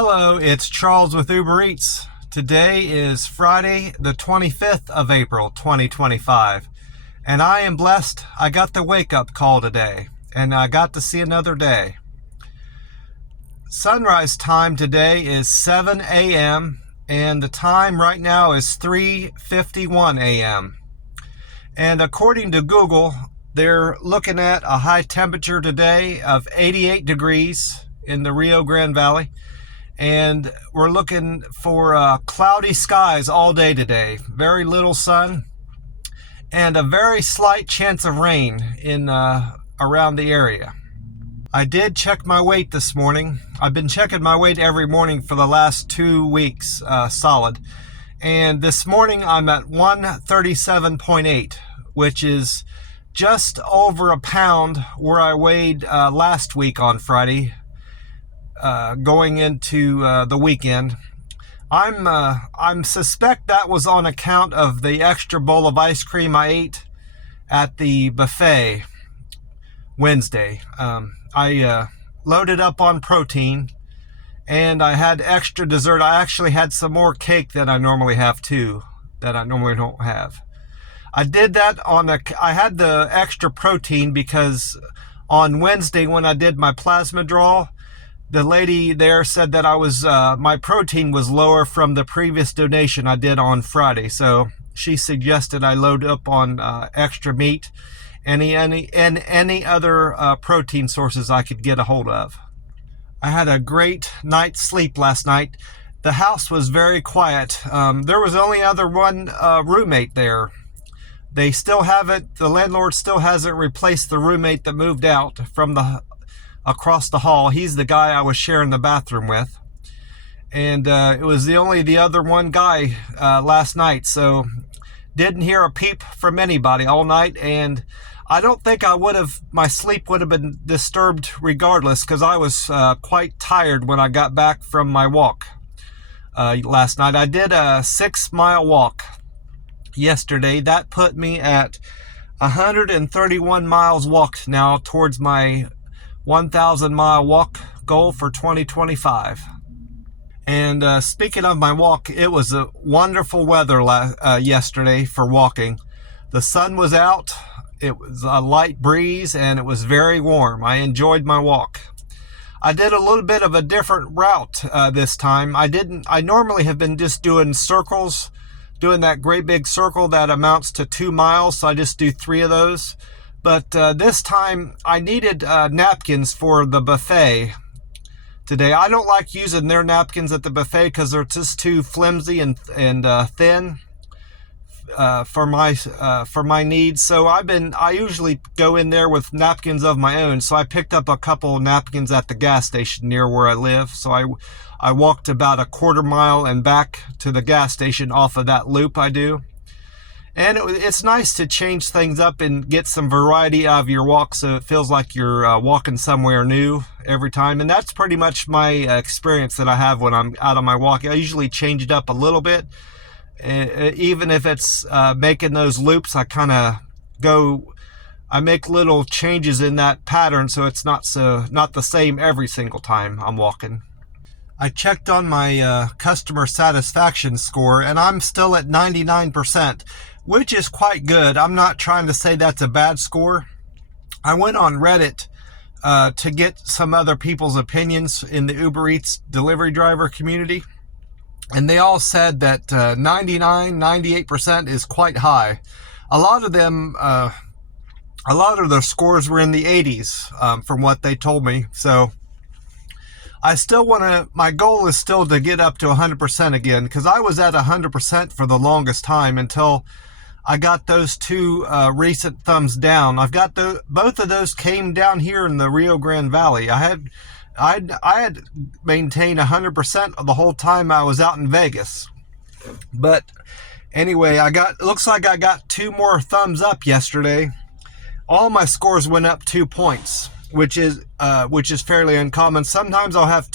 Hello, it's Charles with Uber Eats. Today is Friday, the 25th of April, 2025. And I am blessed. I got the wake-up call today, and I got to see another day. Sunrise time today is 7 a.m., and the time right now is 3:51 a.m. And according to Google, they're looking at a high temperature today of 88 degrees in the Rio Grande Valley. And we're looking for cloudy skies all day today. Very little sun and a very slight chance of rain in around the area. I did check my weight this morning. I've been checking my weight every morning for the last 2 weeks solid. And this morning I'm at 137.8, which is just over a pound where I weighed last week on Friday. Going into the weekend. I'm suspect that was on account of the extra bowl of ice cream I ate at the buffet Wednesday. I loaded up on protein and I had extra dessert. I actually had some more cake than I normally have too, that I normally don't have. I did that I had the extra protein because on Wednesday when I did my plasma draw, the lady there said that my protein was lower from the previous donation I did on Friday. So she suggested I load up on extra meat, any other protein sources I could get a hold of. I had a great night's sleep last night. The house was very quiet. There was only one roommate there. They still haven't, the landlord still hasn't replaced the roommate that moved out from across the hall. He's the guy I was sharing the bathroom with, and it was the other one guy last night, so didn't hear a peep from anybody all night. And I don't think my sleep would have been disturbed regardless, because I was quite tired when I got back from my walk last night. I did a 6-mile walk yesterday. That put me at 131 miles walked now towards my 1,000-mile walk goal for 2025. And speaking of my walk, it was a wonderful weather yesterday for walking. The sun was out, it was a light breeze, and it was very warm. I enjoyed my walk. I did a little bit of a different route this time. I normally have been just doing circles, doing that great big circle that amounts to 2 miles, so I just do 3 of those. But this time I needed napkins for the buffet today. I don't like using their napkins at the buffet because they're just too flimsy and thin for my needs. So I usually go in there with napkins of my own. So I picked up a couple napkins at the gas station near where I live. So I walked about a 1/4 mile and back to the gas station off of that loop I do. And it's nice to change things up and get some variety out of your walk, so it feels like you're walking somewhere new every time. And that's pretty much my experience that I have when I'm out on my walk. I usually change it up a little bit. Even if it's making those loops, I make little changes in that pattern so it's not the same every single time I'm walking. I checked on my customer satisfaction score, and I'm still at 99%. Which is quite good. I'm not trying to say that's a bad score. I went on Reddit to get some other people's opinions in the Uber Eats delivery driver community. And they all said that 98% is quite high. A lot of their scores were in the 80s from what they told me. So I still my goal is still to get up to 100% again, because I was at 100% for the longest time until I got those 2 recent thumbs down. I've got both of those came down here in the Rio Grande Valley. I had maintained 100% the whole time I was out in Vegas. But anyway, looks like I got 2 more thumbs up yesterday. All my scores went up 2 points, which is fairly uncommon. Sometimes I'll have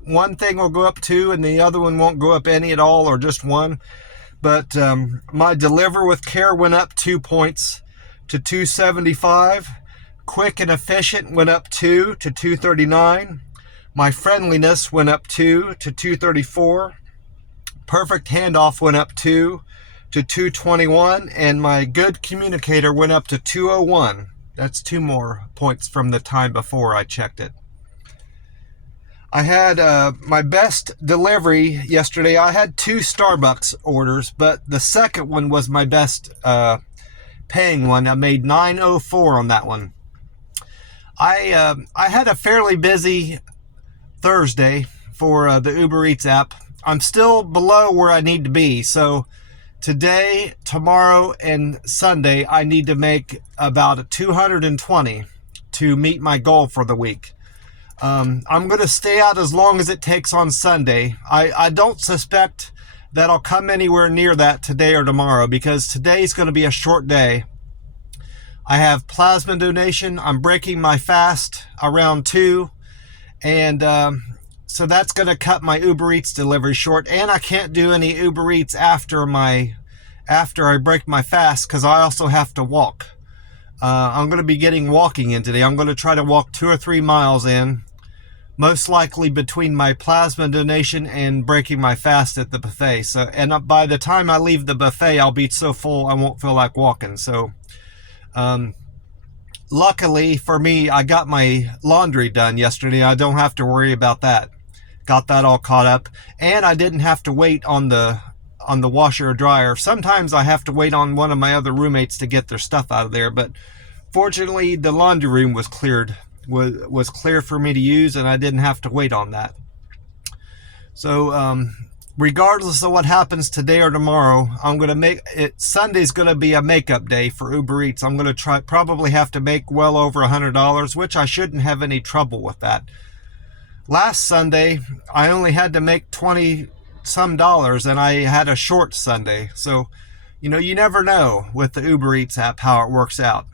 one thing will go up 2 and the other one won't go up any at all, or just 1. But my deliver with care went up 2 points to 275. Quick and efficient went up 2 to 239. My friendliness went up 2 to 234. Perfect handoff went up 2 to 221. And my good communicator went up to 201. That's 2 more points from the time before I checked it. I had my best delivery yesterday. I had 2 Starbucks orders, but the second one was my best paying one. I made $9.04 on that one. I had a fairly busy Thursday for the Uber Eats app. I'm still below where I need to be. So today, tomorrow, and Sunday, I need to make about 220 to meet my goal for the week. I'm going to stay out as long as it takes on Sunday. I don't suspect that I'll come anywhere near that today or tomorrow, because today's going to be a short day. I have plasma donation. I'm breaking my fast around 2. And so that's going to cut my Uber Eats delivery short. And I can't do any Uber Eats after I break my fast, because I also have to walk. I'm going to be getting walking in today. I'm going to try to walk 2 or 3 miles in, most likely between my plasma donation and breaking my fast at the buffet. So, and by the time I leave the buffet, I'll be so full I won't feel like walking. So luckily for me, I got my laundry done yesterday. I don't have to worry about that. Got that all caught up, and I didn't have to wait on the washer or dryer. Sometimes I have to wait on one of my other roommates to get their stuff out of there, but fortunately the laundry room was cleared, was clear for me to use, and I didn't have to wait on that. So regardless of what happens today or tomorrow, I'm going to make it. Sunday's going to be a makeup day for Uber Eats. I'm going to probably have to make well over $100, which I shouldn't have any trouble with that. Last Sunday, I only had to make $20 some and I had a short Sunday. So, you never know with the Uber Eats app how it works out.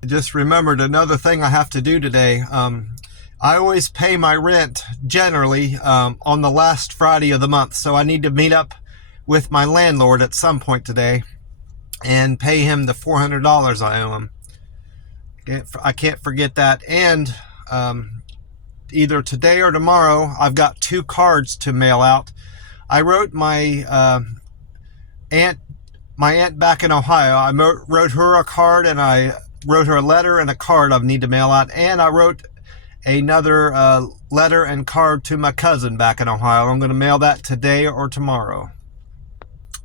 I just remembered another thing I have to do today. I always pay my rent generally on the last Friday of the month. So I need to meet up with my landlord at some point today and pay him the $400 I owe him. I can't forget that. And either today or tomorrow, I've got 2 cards to mail out. I wrote my aunt back in Ohio. I wrote her a card, and I wrote her a letter and a card I need to mail out. And I wrote another letter and card to my cousin back in Ohio. I'm going to mail that today or tomorrow.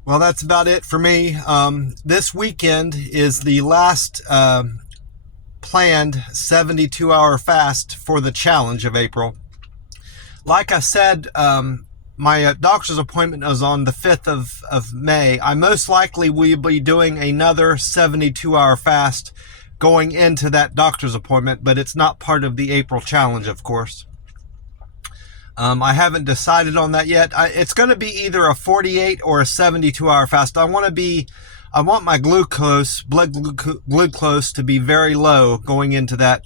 Well, that's about it for me. This weekend is the last planned 72-hour fast for the challenge of April. Like I said, my doctor's appointment is on the 5th of May. I most likely will be doing another 72-hour fast going into that doctor's appointment, but it's not part of the April challenge, of course. I haven't decided on that yet. It's going to be either a 48 or a 72-hour fast. I want my blood glucose to be very low going into that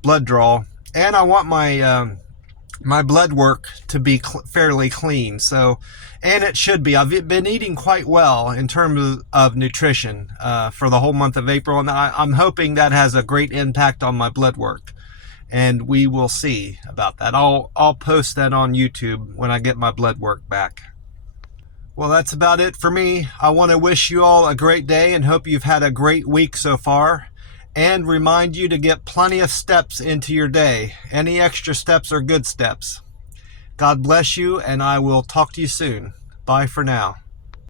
blood draw, and I want my blood work to be fairly clean. So, and it should be. I've been eating quite well in terms of nutrition for the whole month of April, and I'm hoping that has a great impact on my blood work. And we will see about that. I'll post that on YouTube when I get my blood work back. Well, that's about it for me. I want to wish you all a great day and hope you've had a great week so far. And remind you to get plenty of steps into your day. Any extra steps are good steps. God bless you, and I will talk to you soon. Bye for now.